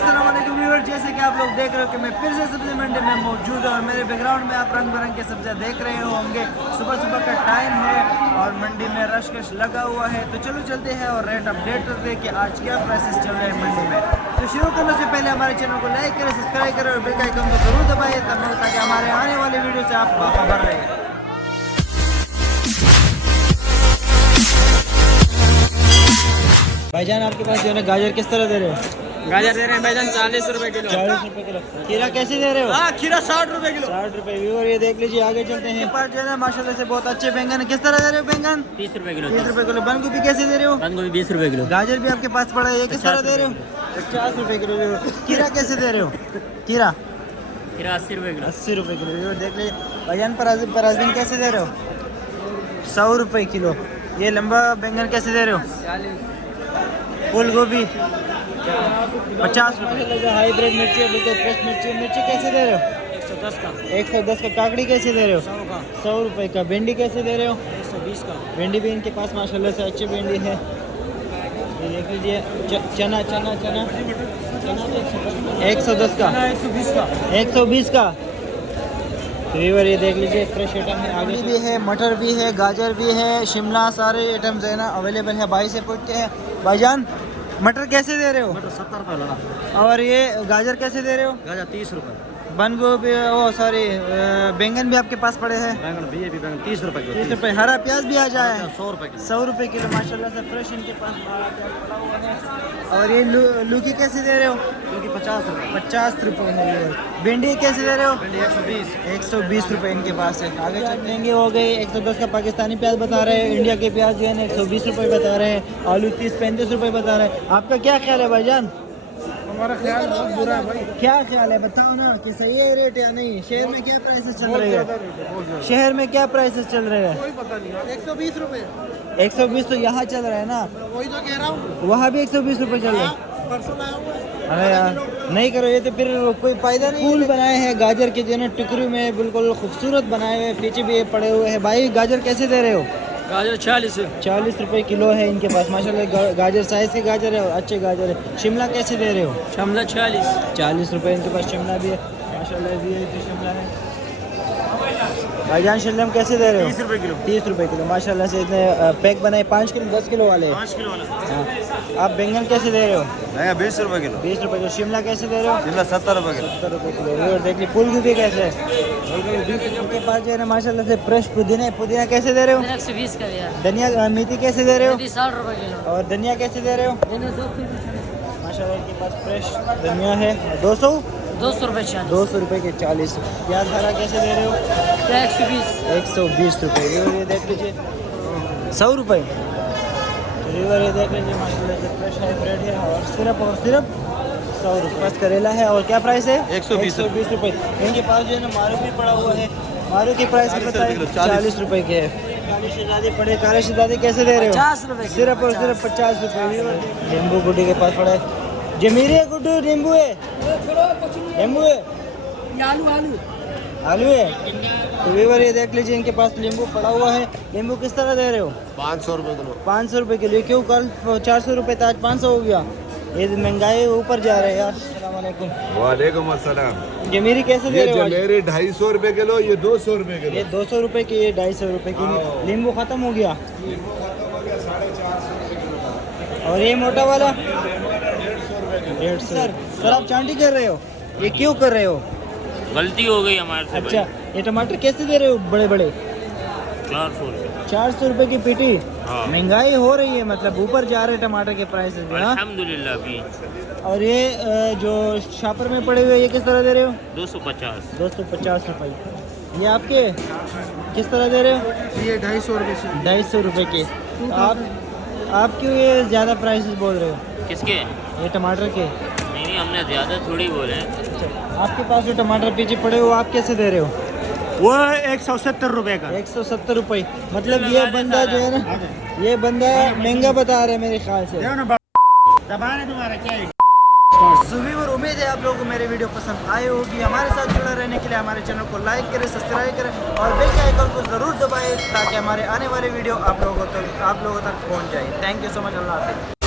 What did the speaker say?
अस्सलाम वालेकुम व्यूअर्स, जैसे कि आप लोग देख रहे हो कि मैं फिर से सब्जी मंडी में मौजूद हूँ और मेरे बैकग्राउंड में आप रंग बिरंग के सब्जियाँ देख रहे होंगे। सुबह सुबह का टाइम है और मंडी में रश कश लगा हुआ है। तो चलो चलते हैं और रेट अपडेट करते हैं कि आज क्या प्राइसेस चल रहे हैं मंडी में। तो शुरू करने से पहले हमारे चैनल को लाइक करें, सब्सक्राइब करें और बेल का आइकन को जरूर दबाइए ताकि हमारे आने वाले वीडियो से आप बाखबर रहें। भाईजान आपके पास जो है ना गाजर किस तरह दे रहे हो? गाजर दे रहे हैं भाईजान 40 रुपए किलो। 40 रुपए किलो। खीरा कैसे दे रहे हो? हाँ, खीरा 60 रुपए किलो। 60 रुपए। व्यूअर ये देख लीजिए, आगे चलते हैं। पर जो है ना माशाल्लाह से बहुत अच्छे बैंगन। किस तरह दे रहे हो बैंगन? 30 रुपए किलो। 30 रुपए किलो। बंद गोभी कैसे दे रहे हो? बंद गोभी 20 रुपए किलो। गाजर भी आपके पास पड़ा है, ये किस तरह दे रहे हो? 50 रुपए किलो। खीरा कैसे दे रहे हो? खीरा 80 रुपए किलो। 80 रुपए किलो। व्यूअर देख लीजिए। भाईजान पराजमीन कैसे दे रहे हो? 100 रुपए किलो। ये लंबा बैंगन कैसे दे रहे हो? फूल गोभी 50 रुपए। हाईब्रिड मिर्ची, बिल्कुल फ्रेश मिर्ची। मिर्ची कैसे दे रहे हो? 110 का। 110 का। काकड़ी कैसे दे रहे हो? 100 का। 100 रुपए का। भिंडी कैसे दे रहे हो? 120 का। भिंडी भी इनके पास माशाल्लाह से अच्छी भिंडी है। ये देख लीजिए। चना चना चना चना 110 का। 120 का। 120 का। रिवर ये देख लीजिए, फ्रेश आइटम है। आगे भी है, मटर भी है, गाजर भी है, शिमला, सारे आइटम्स है ना अवेलेबल है। भाई से पूछते हैं, भाईजान मटर कैसे दे रहे हो? मटर 70 रुपए लगा। और ये गाजर कैसे दे रहे हो? गाजर 30 रुपए। बंद गोभी, ओ सॉरी, बैंगन भी आपके पास पड़े हैं? बैंगन भी बैंगन 30 रुपए किलो। 30 रुपए। हरा प्याज भी आ जाए 100 रुपए किलो। 100 रुपए किलो। माशाल्लाह से फ्रेश इनके पास हरा प्याज पड़ा हुआ है। और ये लौकी कैसे दे रहे हो? क्योंकि 50 रुपए। 50 रुपए है। भिंडी कैसे दे रहे हो? भिंडी 120। 120 रुपए इनके पास है। आगे चलेंगे। हो गए 110 का पाकिस्तानी प्याज बता रहे हैं। इंडिया के प्याज जो है ना 120 रुपए बता रहे हैं। आलू 30-35 रुपए बता रहे हैं। आपका क्या ख्याल है भाईजान? हमारा ख्याल बहुत बुरा है भाई। क्या ख्याल है, बताओ ना कि सही है रेट या नहीं? शहर में क्या प्राइसेस चल रहे हैं? शहर में क्या प्राइसेस चल रहे हैं? कोई पता नहीं। 120 रुपए। 120 तो यहाँ चल रहा है ना, वही तो कह रहा हूँ। वहाँ भी 120 रुपए चल रहे हैं। परसों लाया हुआ है। अरे यार नहीं करो ये तो, फिर कोई फायदा नहीं। फूल बनाए हैं गाजर के जो है ना टुकड़ी में, बिल्कुल खूबसूरत बनाए हुए। पीछे भी ये पड़े हुए हैं। भाई गाजर कैसे दे रहे हो? गाजर 40 रुपए किलो है इनके पास माशाल्लाह। गाजर साइज के गाजर है और अच्छे गाजर है। शिमला कैसे दे रहे हो? शिमला 40 रुपए इनके पास। शिमला भी है माशाल्लाह, भी है तो शिमला है। भाईजान शिमला कैसे दे रहे हो? 30 रुपए किलो। 30 रुपए किलो। माशाल्लाह से इतने पैक बनाए। 5 किलो 10 किलो वाले। 5 किलो वाला। हाँ। आप बैंगन कैसे दे रहे हो? 20 रुपए किलो। 20 रुपए किलो। शिमला कैसे दे रहे हो? शिमला 70 रुपए किलो। 70 रुपए किलो। और देख ली फूल गोभी कैसे है? इनके पास जो है ना माशाल्लाह से फ्रेश पुदीना। पुदीना कैसे दे रहे हो? 120 का भैया। धनिया मेथी कैसे दे रहे हो? 60 रुपए किलो। और धनिया कैसे दे रहे हो? माशाल्लाह इनके पास फ्रेश धनिया है। 200 रुपए 200 रुपए के 40। प्याज हरा कैसे दे रहे हो? 120 रुपए। ये देख लीजिए 100 रुपए। रिवर ये देख लीजिए माशाल्लाह से फ्रेश है, ब्रेड है। और सिरप 100 रुपये। बस करेला है। और क्या प्राइस है? 120 रुपए। इनके पास जो है ना मारू भी पड़ा हुआ है। मारू की प्राइस बताइए? 40 रुपए के है। काले शहजादे पड़े। काले शहजादे कैसे दे रहे हो? 50 रुपए। सिर्फ और सिर्फ 50 रुपए। नींबू गुड्डी के पास पड़ा है। जमीरी है गुड्डू? नींबू है? नींबू है? आलू है? तो वीवर ये देख लीजिए इनके पास नींबू पड़ा हुआ है। नींबू किस तरह दे रहे हो? 500 रुपए किलो। 500 रुपए किलो। क्यों कल 400 रुपए था, आज 500 हो गया? ये महंगाई ऊपर जा रहे हैं यार। अस्सलाम वालेकुम। वालेकुम अस्सलाम। जमीरी कैसे दे रहे हो? मेरे 250 रुपए किलो, ये 200 रुपए किलो। ये 200 रुपए की, ये 250 रुपए की। नींबू खत्म हो गया। 450 और ये मोटा वाला 150। सर आप चांदी कर रहे हो, ये क्यों कर रहे हो? गलती हो गई हमारे से। अच्छा ये टमाटर कैसे दे रहे हो बड़े बड़े? 400 रुपए की पेटी। हाँ। महंगाई हो रही है, मतलब ऊपर जा रहे टमाटर के प्राइसेस भी। हाँ? अल्हम्दुलिल्लाह भी। और ये जो शॉपर में पड़े हुए ये किस तरह दे रहे हो? 250। 250 रुपए। ये आपके किस तरह दे रहे हो? ये 250 रुपए से। 250 रुपए के। आप क्यों ये ज़्यादा प्राइसेस बोल रहे हो? किसके? ये टमाटर के। नहीं हमने ज़्यादा थोड़ी बोले हैं। आपके पास जो टमाटर पीछे पड़े हो आप कैसे दे रहे हो? वो 170 रुपए का। 170 रुपए। मतलब ये बंदा जो है ना, ये बंदा महंगा बता रहा है मेरे ख्याल से। तुम्हारा क्या है? सुबह और उम्मीद है आप लोगों को मेरी वीडियो पसंद आई होगी। हमारे साथ जुड़ा रहने के लिए हमारे चैनल को लाइक करें, सब्सक्राइब करें और बेल के आइकन को ज़रूर दबाएं ताकि हमारे आने वाले वीडियो आप लोगों तक पहुंच जाए। Thank you so much. अल्लाह हाफिज़।